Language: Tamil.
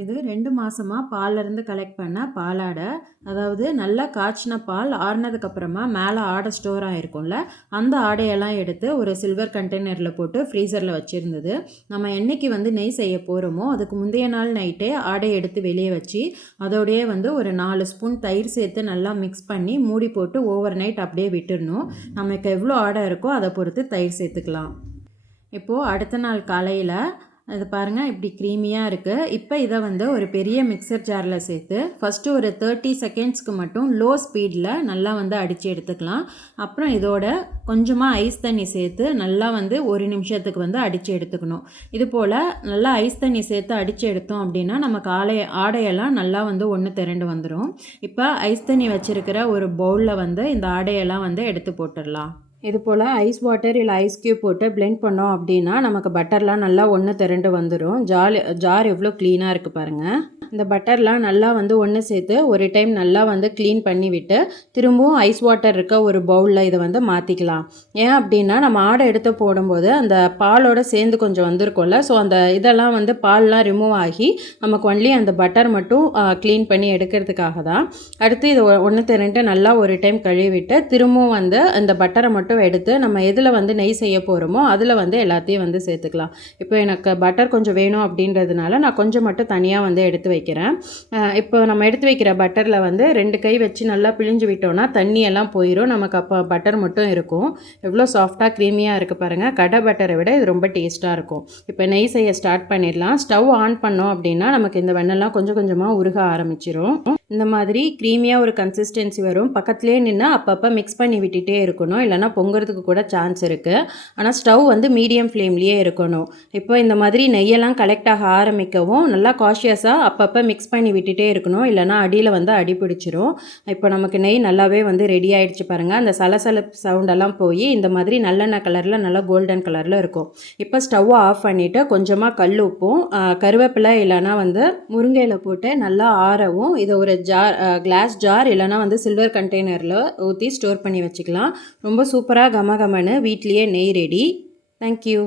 இது 2 மாசமா பால்லேருந்து கலெக்ட் பண்ண பாலாடை. அதாவது நல்லா காய்ச்சின பால் ஆறுனதுக்கப்புறமா மேலே ஆடை ஸ்டோர் ஆகிருக்கும்ல, அந்த ஆடையெல்லாம் எடுத்து ஒரு சில்வர் கண்டெய்னரில் போட்டு ஃப்ரீசரில் வச்சுருந்தது. நம்ம என்னைக்கு வந்து நெய் செய்ய போகிறோமோ அதுக்கு முந்தைய நாள் நைட்டே ஆடையை எடுத்து வெளியே வச்சு அதோடையே வந்து ஒரு 4 ஸ்பூன் தயிர் சேர்த்து நல்லா மிக்ஸ் பண்ணி மூடி போட்டு ஓவர் நைட் அப்படியே விட்டுடணும். நமக்கு எவ்வளோ ஆடை இருக்கோ அதை பொறுத்து தயிர் சேர்த்துக்கலாம். இப்போது அடுத்த நாள் காலையில் இது பாருங்கள் இப்படி க்ரீமியாக இருக்குது. இப்போ இதை வந்து ஒரு பெரிய மிக்சர் ஜாரில் சேர்த்து ஃபஸ்ட்டு ஒரு 30 செகண்ட்ஸ்க்கு மட்டும் லோ ஸ்பீடில் நல்லா வந்து அடித்து எடுத்துக்கலாம். அப்புறம் இதோட கொஞ்சமாக ஐஸ் தண்ணி சேர்த்து நல்லா வந்து 1 நிமிஷத்துக்கு வந்து அடித்து எடுத்துக்கணும். இது போல் நல்லா ஐஸ் தண்ணி சேர்த்து அடித்து எடுத்தோம் அப்படின்னா நமக்கு ஆடையெல்லாம் நல்லா வந்து ஒன்று திரண்டு வந்துடும். இப்போ ஐஸ் தண்ணி வச்சுருக்கிற ஒரு பவுலில் வந்து இந்த ஆடையெல்லாம் வந்து எடுத்து போட்டுடலாம். இது போல் ஐஸ் வாட்டர் இல்லை ஐஸ் க்யூப் போட்டு பிளெண்ட் பண்ணோம் அப்படின்னா நமக்கு பட்டர்லாம் நல்லா ஒன்று திரண்டு வந்துடும். ஜார் எவ்வளோ க்ளீனாக இருக்குது பாருங்கள். இந்த பட்டர்லாம் நல்லா வந்து ஒன்று சேர்த்து ஒரு டைம் நல்லா வந்து க்ளீன் பண்ணி விட்டு திரும்பவும் ஐஸ் வாட்டர் இருக்க ஒரு பவுலில் இதை வந்து மாற்றிக்கலாம். ஏன் அப்படின்னா நம்ம ஆடை எடுத்து போடும்போது அந்த பாலோடு சேர்ந்து கொஞ்சம் வந்திருக்கும்ல, ஸோ அந்த இதெல்லாம் வந்து பால்லாம் ரிமூவ் ஆகி நமக்கு ஒன்லி அந்த பட்டர் மட்டும் க்ளீன் பண்ணி எடுக்கிறதுக்காக தான். அடுத்து இது ஒன்று திரண்டு நல்லா ஒரு டைம் கழுவிட்டு திரும்பவும் வந்து அந்த பட்டரை மட்டும் எடுத்து நம்ம எதில் வந்து நெய் செய்ய போகிறோமோ அதில் வந்து எல்லாத்தையும் வந்து சேர்த்துக்கலாம். இப்போ எனக்கு பட்டர் கொஞ்சம் வேணும் அப்படின்றதுனால நான் கொஞ்சம் மட்டும் தனியாக வந்து எடுத்து வைக்கிறேன். இப்போ நம்ம எடுத்து வைக்கிற பட்டரில் வந்து 2 கை வச்சு நல்லா பிழிஞ்சு விட்டோம்னா தண்ணி எல்லாம் போயிடும். நமக்கு அப்போ பட்டர் மட்டும் இருக்கும். எவ்வளோ சாஃப்டாக க்ரீமியாக இருக்குது பாருங்கள். கடை பட்டரை விட இது ரொம்ப டேஸ்ட்டாக இருக்கும். இப்போ நெய் செய்ய ஸ்டார்ட் பண்ணிடலாம். ஸ்டவ் ஆன் பண்ணோம் அப்படின்னா நமக்கு இந்த வெண்ணெல்லாம் கொஞ்சம் கொஞ்சமாக உருக ஆரம்பிச்சிரும். இந்த மாதிரி க்ரீமியாக ஒரு கன்சிஸ்டன்சி வரும். பக்கத்துலேயே நின்று அப்பப்போ மிக்ஸ் பண்ணி விட்டுட்டே இருக்கணும், இல்லைனா பொங்குறதுக்கு கூட சான்ஸ் இருக்குது. ஆனால் ஸ்டவ் வந்து மீடியம் ஃப்ளேம்லேயே இருக்கணும். இப்போ இந்த மாதிரி நெய்யெல்லாம் கலெக்ட் ஆக ஆரம்பிக்கவும் நல்லா காஷியஸாக அப்பப்போ மிக்ஸ் பண்ணி விட்டுட்டே இருக்கணும், இல்லைனா அடியில் வந்து அடி பிடிச்சிரும். இப்போ நமக்கு நெய் நல்லாவே வந்து ரெடி ஆகிடுச்சு பாருங்கள். அந்த சலசலப்பு சவுண்டெல்லாம் போய் இந்த மாதிரி நல்லெண்ணெய் கலரில் நல்லா கோல்டன் கலரில் இருக்கும். இப்போ ஸ்டவ்வை ஆஃப் பண்ணிவிட்டு கொஞ்சமாக கல் உப்பும் கருவேப்பிலை இல்லைனா வந்து முருங்கையில் போட்டு நல்லா ஆறவும் இதை ஒரு கிளாஸ் ஜார் இல்லைனா வந்து சில்வர் கண்டெய்னரில் ஊற்றி ஸ்டோர் பண்ணி வச்சுக்கலாம். ரொம்ப சூப்பராக கமகமன்னு வீட்லேயே நெய் ரெடி. தேங்க்யூ.